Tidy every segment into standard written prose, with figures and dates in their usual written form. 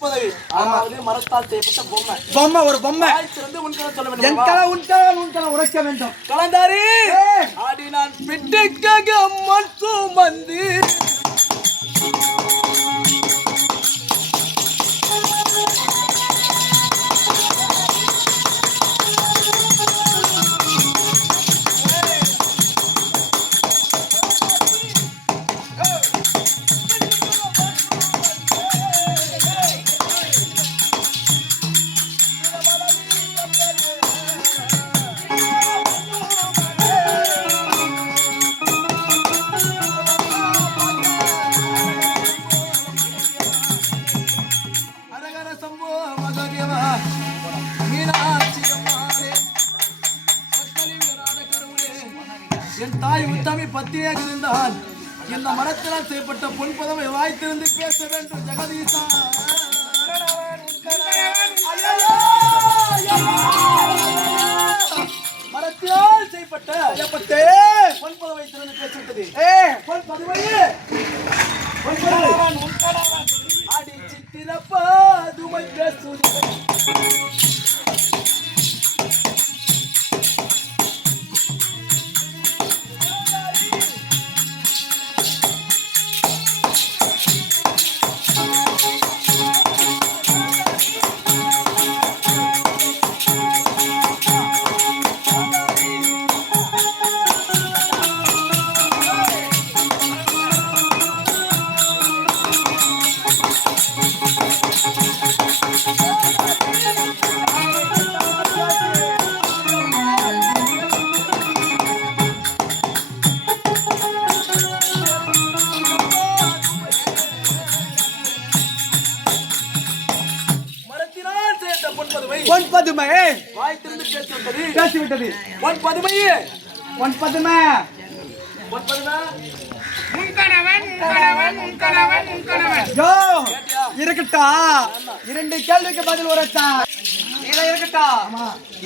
மரத்தால் செய்யப்பட்ட பொம்மை பொம்மை ஒரு பொம்மை சொல்ல வேண்டும். என் கலை உன் கலை உன் கலை உரைக்க வேண்டும். கலந்தாரி ஆடி நான் பிட்டுக்காக மண் சுமந்து என் தாய் உத்தமி பத்தினியாக இருந்தால் இந்த மரத்தினால் செய்யப்பட்ட பொன்பதவை வாய்த்திருந்து பேச வேண்டும். ஜெகதீசா மரத்தினால் செய்யப்பட்ட பொன்பதவை திறந்து பேசிவிட்டது. ஆடி சித்திரப்பா துமை பேசுவது பொன்பதுமை வாய்த்திருந்து பேசிவிட்டது. பொன்பதுமை இருக்கட்டா. இரண்டு கேள்விக்கு பதில் உரைத்தா இருக்கட்டா.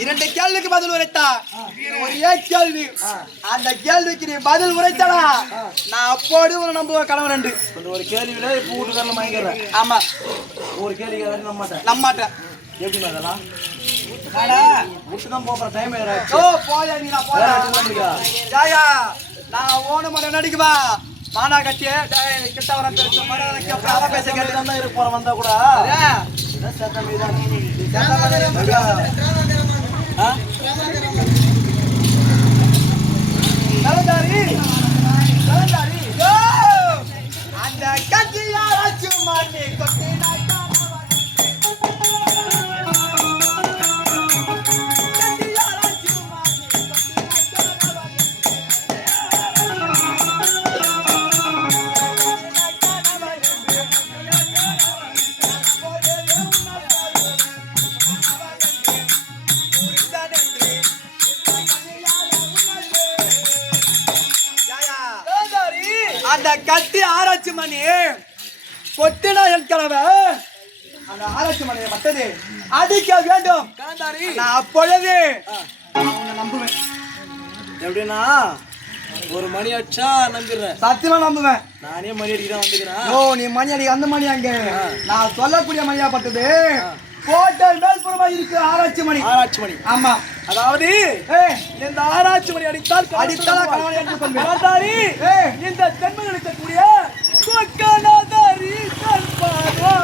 இரண்டு கேள்விக்கு பதில் உரைத்தா ஒரே கேள்வி. அந்த கேள்விக்கு நீ பதில் உரைத்தடா நான் அப்போது உன்னை நம்புவேன். கணவன் ரெண்டு ஒரு கேள்வியில இப்ப வீட்டுக்காரன் வாங்கிக்கிறேன். ஆமா ஒரு கேள்வி நம்ப மாட்டேன். எப்படி அதெல்லாம் போற டைம் போயா நீ போயா நான் ஓன மரம் நடிக்குவா மானா கட்டிய கிட்ட வர பேச கேட்டுதான் இருக்கு போற வந்தா கூட அந்த கட்சியாச்சும் மாட்டி கொட்டினா அந்த கட்டி ஆராய்ச்சி மணி கொட்டினா என் கிழமை அந்த ஆராய்ச்சி மணியை மட்டது அடிக்க வேண்டும். நான் அப்பொழுது நம்புவேன். எப்படின்னா ஒரு மணி அடிச்சா நம்பிடுறேன். சத்தியமா நம்புவேன். நானே மணி அடிக்க வந்துக்கிறேன். நீ மணி அடி அந்த மணி அங்க நான் சொல்லக்கூடிய மணியா பட்டது கோட்டல் மேல்புறமா இருக்கு ஆராய்ச்சி மணி. ஆமா அதாவது இந்த ஆராய்ச்சி மணி அடித்தால் இந்த ஜென்மம் இருக்கக்கூடிய சொக்கநாதாரி கல்பாரா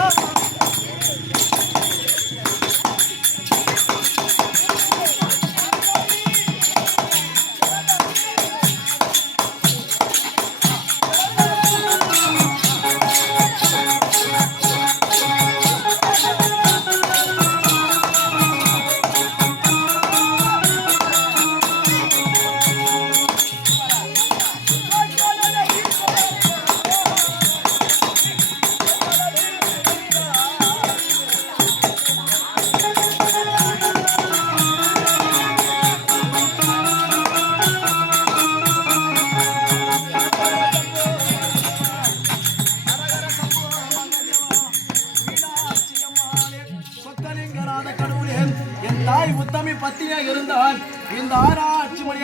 தாய் உத்தமி பத்தினியா இருந்தால் இந்த ஆராய்ச்சி மணி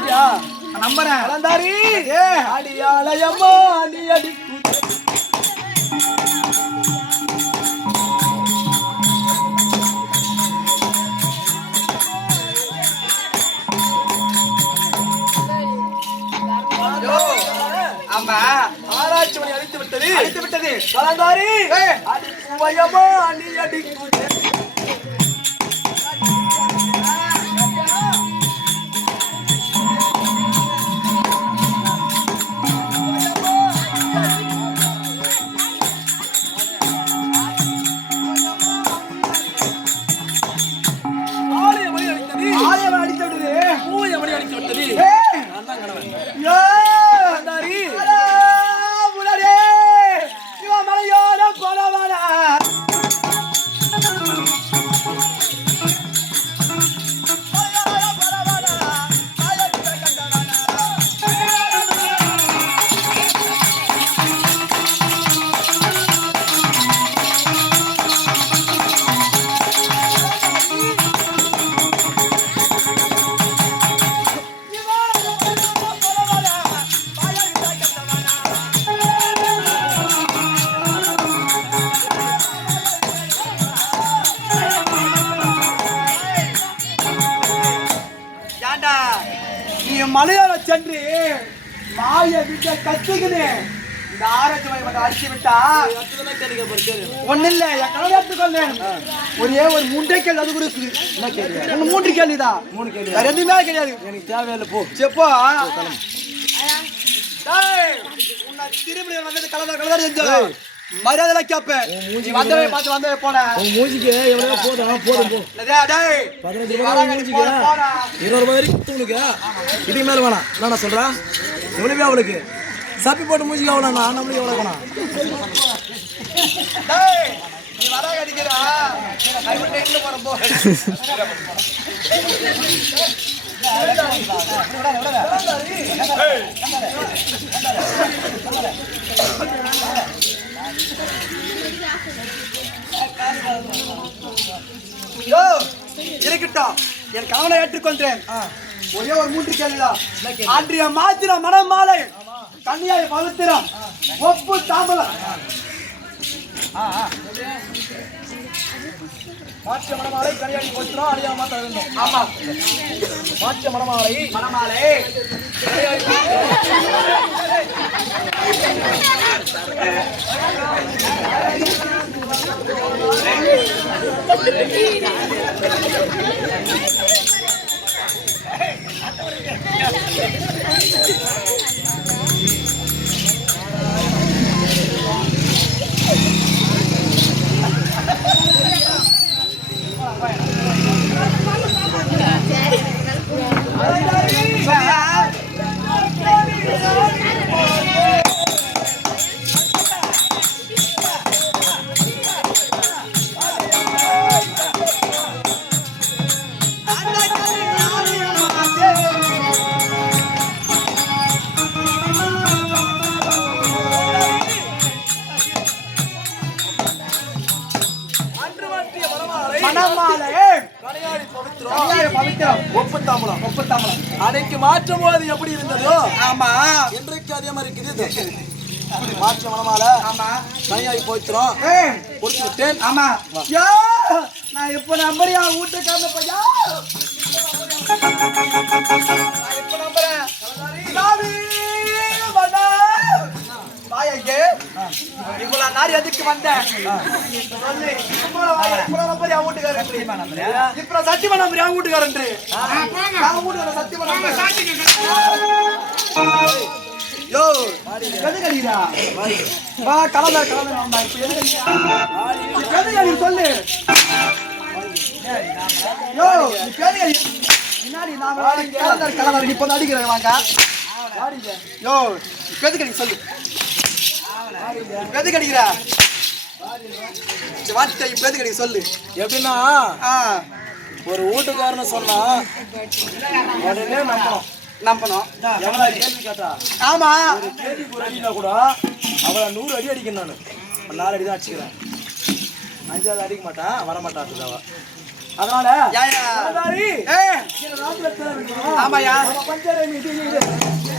கேட்டியா? நான் நம்புறேன். கலந்தாரி ஏ அடியாலயம்மா நீ அடி ஆமா ஆராய்ச்சி மணி அழித்து விட்டது. கலந்தாரி ஏய் அடி பூவையம்மா நீ அடி ஆலயமணி அழித்தது. ஆயவன் அடித்து விட்டது. பூவையமணி அழித்து விட்டது. ஏய் நான் தான் கணவன். யோ கலந்தாரி முன்னாடியே இவன் மலையோட போனவனா ஏண்டா நீ மலையாள சென்று மாய விட்ட கத்துக்குது இந்த ஆராய்ச்சி மட்டும் அடிச்சு விட்டா ஒண்ணு இல்ல என் கனவு எடுத்துக்கொள்ளேன் ஒரே ஒரு 3 கேள்வி அது கூட இருக்குது 3 கேள்விதான் 3 கேள்வி. வேற எதுவுமே கிடையாது எனக்கு தேவையில்லை போ. செப்போ டேய் உன்னை திரும்பி வந்தது கலந்தார் செஞ்சு மரியாதை கேப்பேன் நீ வந்தவே பார்த்து வந்தவே போன உன் மூஞ்சிக்கு எவ்வளோ போதும் போ. டேய் 15 ரூபாய் மூஞ்சிக்கு 20 ரூபாய் வரைக்கும் கொடுத்து உனக்கு. இதுக்கு மேலே வேணாம். நான் சொல்கிறேன் எவ்வளோவே அவளுக்கு சப்பி போட்டு மூஞ்சிக்கு அவ்வளோ நம்மளுக்கு எவ்வளோ வேணாம். டேய் நீ வர கடிக்கிறா ஐ விட்டு எங்க போற போ யோ இருக்கட்டும் என் கவலை ஏற்றுக்கொண்டேன் ஒரே ஒரு 3 கேள்விதான் அன்றைய மாத்திர மனம் மாலை கன்னியாய் பவித்திரம் ஒப்பு தாம்பலம் மாற்ற மணமாலை கல்யாணி போச்சுரும் அடியா மாற்ற வேண்டும். ஆமா மாற்ற மணமாலை மணமாலை அன்னைக்கு மாற்றும் போது எப்படி இருந்ததோ ஆமா இன்றைக்கு அதே மாதிரி இருக்குது. மாற்ற மணமாலை ஆமா கனியாகி போய்த்துறோம் கொடுத்து விட்டேன். ஆமா யோ நான் இப்ப நம்பறியா வீட்டுக்காரன பையா நான் இப்ப நம்பறேன் சாமி வந்தா வாயங்க இவ்வளவு நாள் எதுக்கு வந்தேன் சொல்லு இவ்வளவு வாய இவ்வளவு நம்பறியா வீட்டுக்காரன் இப்ப சத்தியமா நம்பறியா வீட்டுக்காரன் நான் வீட்டுக்காரன் சத்தியமா யோ எது கடிடா வா கலந்தா வந்தா இப்ப எது எது கடி சொல்லு யோ நீ பேரு கடி முன்னாடி நான் கலந்தா இப்ப அடிக்கிறேன் வாங்க யோ எது கடி சொல்லு எது கடிக்கிறா வார்த்தை இப்ப எது கடி சொல்லு எப்படின்னா ஒரு வீட்டுக்காரன்னு சொன்னா உடனே நம்பணும் எவ்வளோ கேள்வி கேட்டா ஆமா ஒரு கேள்விக்கு ஒரு அடினா கூட அவளை 100 அடி அடிக்கணும். நான் 4 அடி தான் அடிச்சுக்கிறேன். 5வது அடிக்க மாட்டான் வரமாட்டான் அவ. அதனால ஏய் ஆமாயா நம்ம பஞ்சரை மீது